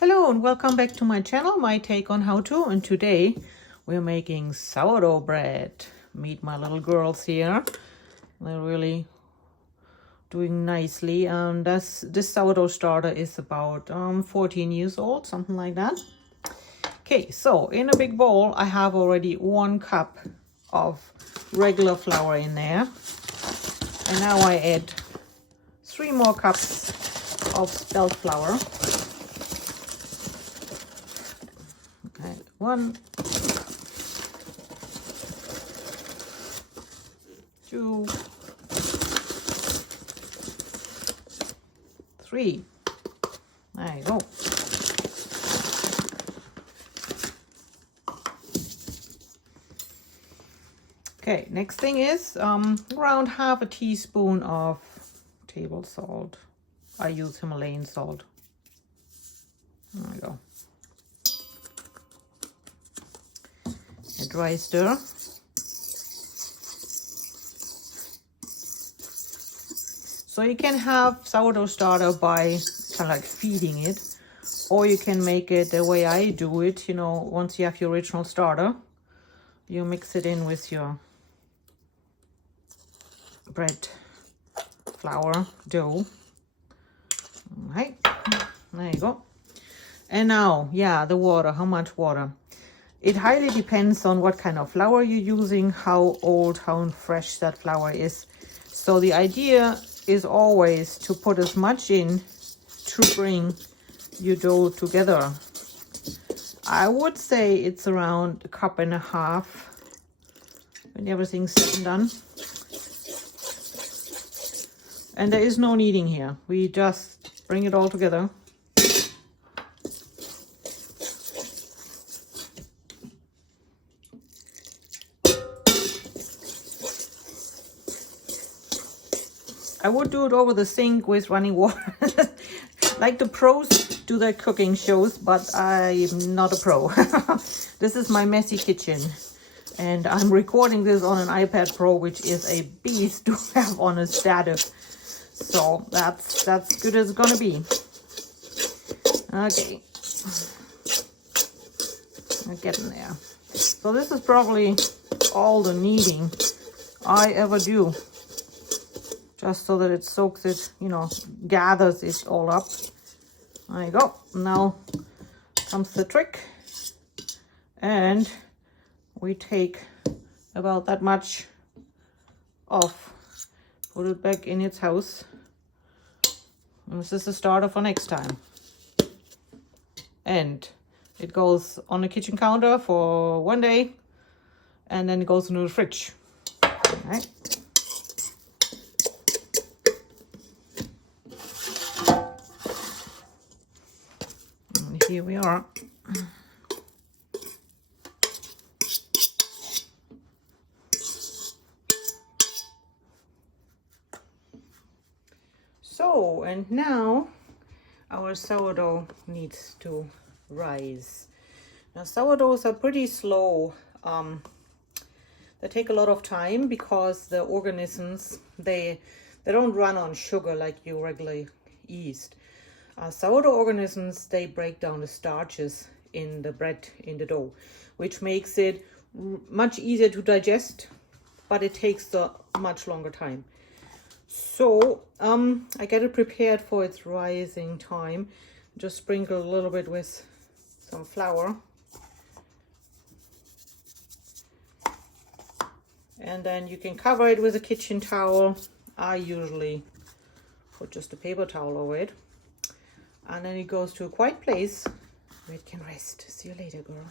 Hello and welcome back to my channel, my take on how to, and today we're making sourdough bread. Meet my little girls here. They're really doing nicely. This sourdough starter is about 14 years old, something like that. Okay, so in a big bowl I have already 1 cup of regular flour in there, and now I add 3 more cups of spelt flour. 1, 2, 3. There you go. Okay, next thing is around half a teaspoon of table salt. I use Himalayan salt. There we go. A dry stir. So you can have sourdough starter by kind of like feeding it, or you can make it the way I do it. You know, once you have your original starter, you mix it in with your bread flour dough. Okay, there you go. And now, yeah, the water. How much water? It highly depends on what kind of flour you're using, how old, how fresh that flour is. So the idea is always to put as much in to bring your dough together. I would say it's around 1.5 cups when everything's said and done. And there is no kneading here. We just bring it all together. I would do it over the sink with running water, like the pros do their cooking shows, but I'm not a pro. This is my messy kitchen, and I'm recording this on an iPad Pro, which is a beast to have on a stative. So that's good as it's gonna be. Okay, I'm getting there. So this is probably all the kneading I ever do, just so that it soaks it, you know, gathers it all up. There you go. Now comes the trick, and we take about that much off, put it back in its house. And this is a starter for next time. And it goes on the kitchen counter for 1 day, and then it goes into the fridge. All right. And here we are. So, and now our sourdough needs to rise. Now sourdoughs are pretty slow. They take a lot of time because the organisms, they don't run on sugar like your regular yeast. Sourdough organisms, they break down the starches in the bread, in the dough, which makes it much easier to digest, but it takes a much longer time. So I get it prepared for its rising time. Just sprinkle a little bit with some flour, and then you can cover it with a kitchen towel. I usually put just a paper towel over it, and then it goes to a quiet place where it can rest. See you later, girl.